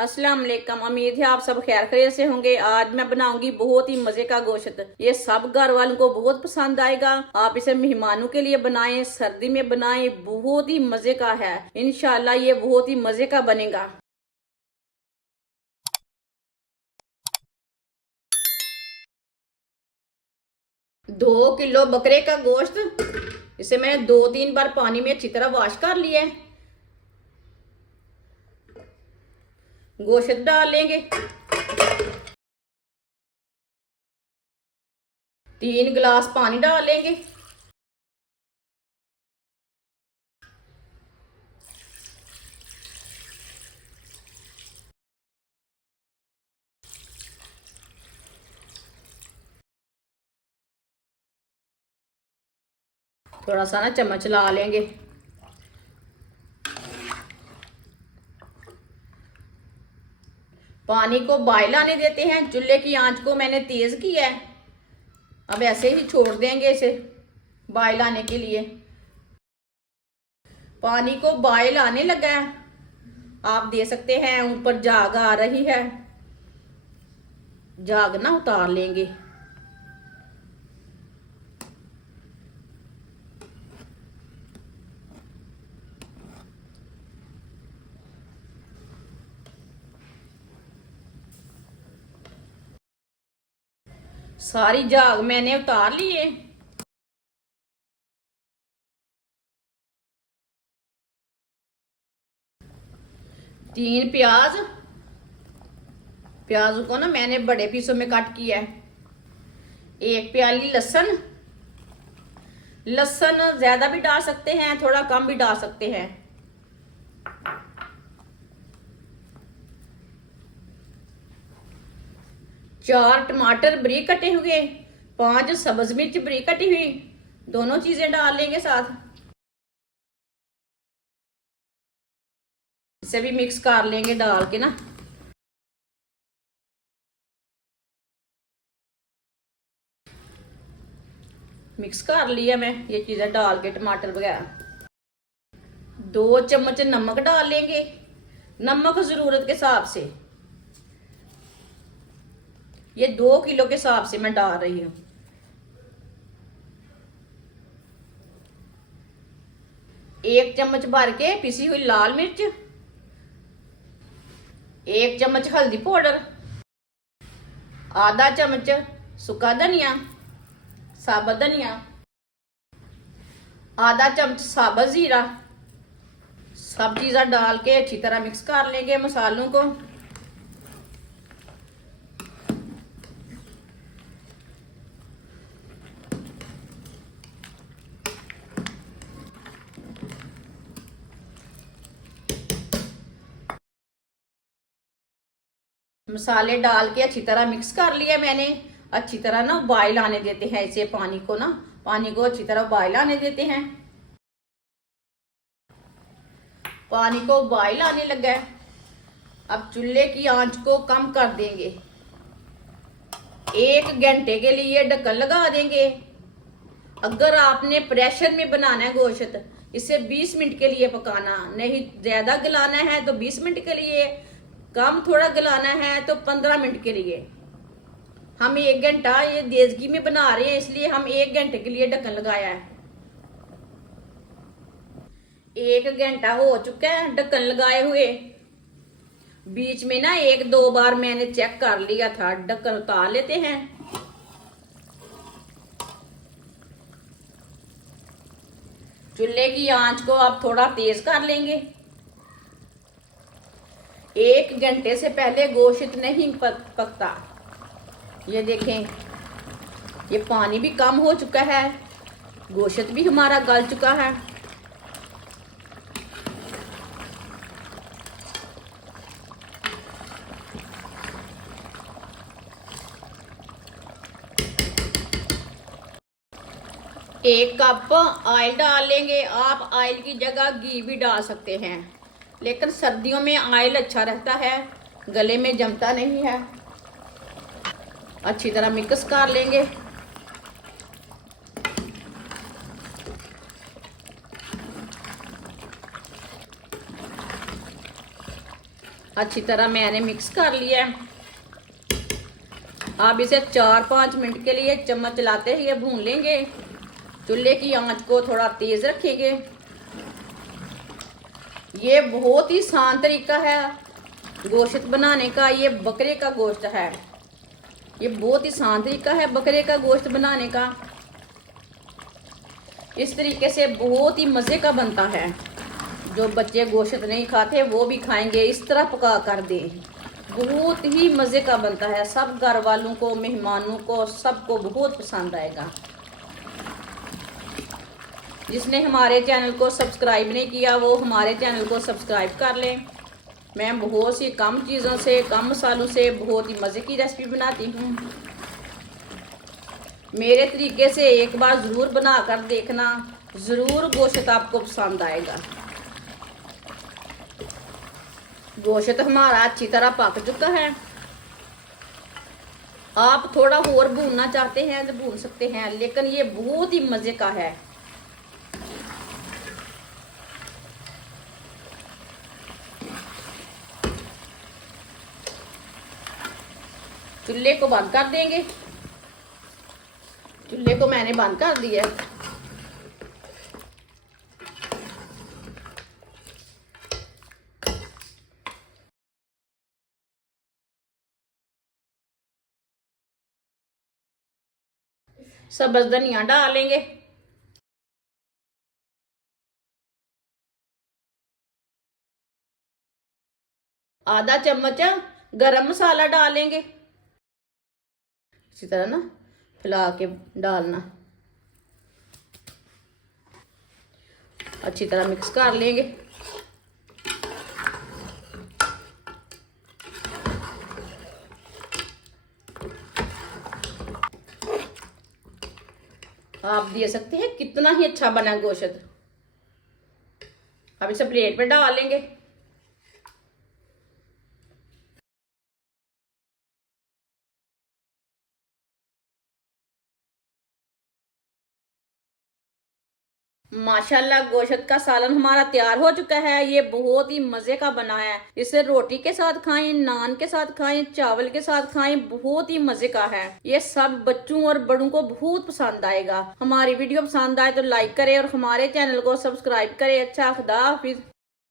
अस्सलाम वालेकुम। उम्मीद है आप सब खैर खैरियत से होंगे। आज मैं बनाऊंगी बहुत ही मजे का गोश्त। ये सब घर वालों को बहुत पसंद आएगा। आप इसे मेहमानों के लिए बनाएं, सर्दी में बनाएं, बहुत ही मजे का है। इंशाल्लाह ये बहुत ही मजे का बनेगा। दो किलो बकरे का गोश्त, इसे मैंने 2-3 बार पानी में अच्छी तरह वॉश कर लिया है। गोश्त डाल लेंगे। 3 गिलास पानी डाल लेंगे। थोड़ा सा ना चम्मच ला लेंगे। पानी को बॉयल आने देते हैं। चूल्हे की आंच को मैंने तेज किया है। अब ऐसे ही छोड़ देंगे इसे बॉयल आने के लिए। पानी को बॉयल आने लगा है। आप देख सकते हैं ऊपर झाग आ रही है। झाग ना उतार लेंगे। सारी झाग मैंने उतार ली है। तीन प्याज, प्याज को ना मैंने बड़े पीसों में कट किया है। 1 प्याली लहसुन, लहसुन ज्यादा भी डाल सकते हैं, थोड़ा कम भी डाल सकते हैं। 4 टमाटर बारीक कटे हुए, 5 सब्ज मिर्च बारीक कटी हुई, दोनों चीजें डाल लेंगे साथ। इसे भी मिक्स कर लेंगे डाल के ना। मिक्स कर लिया मैं ये चीजें डाल के, टमाटर वगैरह। 2 चम्मच नमक डाल लेंगे। नमक जरूरत के हिसाब से। ये 2 किलो के हिसाब से मैं डाल रही हूँ। 1 चम्मच भर के पिसी हुई लाल मिर्च, 1 चम्मच हल्दी पाउडर, आधा चम्मच सूखा धनिया, साबुत धनिया, आधा चम्मच साबुत जीरा। सब चीज़ें डाल के अच्छी तरह मिक्स कर लेंगे मसालों को। मसाले डाल के अच्छी तरह मिक्स कर लिया मैंने। अच्छी तरह ना बॉयल आने देते हैं इसे, पानी को ना, पानी को अच्छी तरह बॉयल आने देते हैं। पानी को बॉयल आने लगा है। अब चूल्हे की आंच को कम कर देंगे। 1 घंटे के लिए ढक्कन लगा देंगे। अगर आपने प्रेशर में बनाना है गोश्त, इसे 20 मिनट के लिए पकाना, नहीं ज्यादा गलाना है तो 20 मिनट के लिए, कम थोड़ा गलाना है तो 15 मिनट के लिए। हम 1 घंटा ये देजगी में बना रहे हैं, इसलिए हम 1 घंटे के लिए ढक्कन लगाया है। 1 घंटा हो चुका है ढक्कन लगाए हुए। बीच में ना 1-2 बार मैंने चेक कर लिया था। ढक्कन उतार लेते हैं। चूल्हे की आंच को आप थोड़ा तेज कर लेंगे। 1 घंटे से पहले गोश्त नहीं पकता। ये देखें, ये पानी भी कम हो चुका है, गोश्त भी हमारा गल चुका है। एक कप ऑयल डाल लेंगे। आप ऑयल की जगह घी भी डाल सकते हैं, लेकिन सर्दियों में ऑयल अच्छा रहता है, गले में जमता नहीं है। अच्छी तरह मिक्स कर लेंगे। अच्छी तरह मैंने मिक्स कर लिया है। अब इसे 4-5 मिनट के लिए चम्मच चलाते हुए भून लेंगे। चूल्हे की आंच को थोड़ा तेज रखेंगे। ये बहुत ही आसान तरीका है गोश्त बनाने का। ये बकरे का गोश्त है। ये बहुत ही आसान तरीका है बकरे का गोश्त बनाने का। इस तरीके से बहुत ही मज़े का बनता है। जो बच्चे गोश्त नहीं खाते वो भी खाएंगे। इस तरह पका कर दें, बहुत ही मज़े का बनता है। सब घर वालों को, मेहमानों को, सबको बहुत पसंद आएगा। जिसने हमारे चैनल को सब्सक्राइब नहीं किया वो हमारे चैनल को सब्सक्राइब कर लें। मैं बहुत सी कम चीज़ों से, कम मसालों से बहुत ही मज़े की रेसिपी बनाती हूँ। मेरे तरीके से एक बार ज़रूर बना कर देखना, ज़रूर गोश्त आपको पसंद आएगा। गोश्त हमारा अच्छी तरह पक चुका है। आप थोड़ा और भूनना चाहते हैं तो भून सकते हैं, लेकिन ये बहुत ही मज़े का है। चूल्हे को बंद कर देंगे। चूल्हे को मैंने बंद कर दिया है। सब्ज़ धनिया डालेंगे। आधा चम्मच गरम मसाला डालेंगे। इसी तरह ना फैला के डालना। अच्छी तरह मिक्स कर लेंगे। आप दे सकते हैं कितना ही अच्छा बना गोश्त। अब इसे प्लेट में डाल लेंगे। माशाल्लाह गोश्त का सालन हमारा तैयार हो चुका है। ये बहुत ही मज़े का बना है। इसे रोटी के साथ खाएं, नान के साथ खाएं, चावल के साथ खाएं, बहुत ही मज़े का है। ये सब बच्चों और बड़ों को बहुत पसंद आएगा। हमारी वीडियो पसंद आए तो लाइक करें और हमारे चैनल को सब्सक्राइब करें। अच्छा, खुदा हाफिज।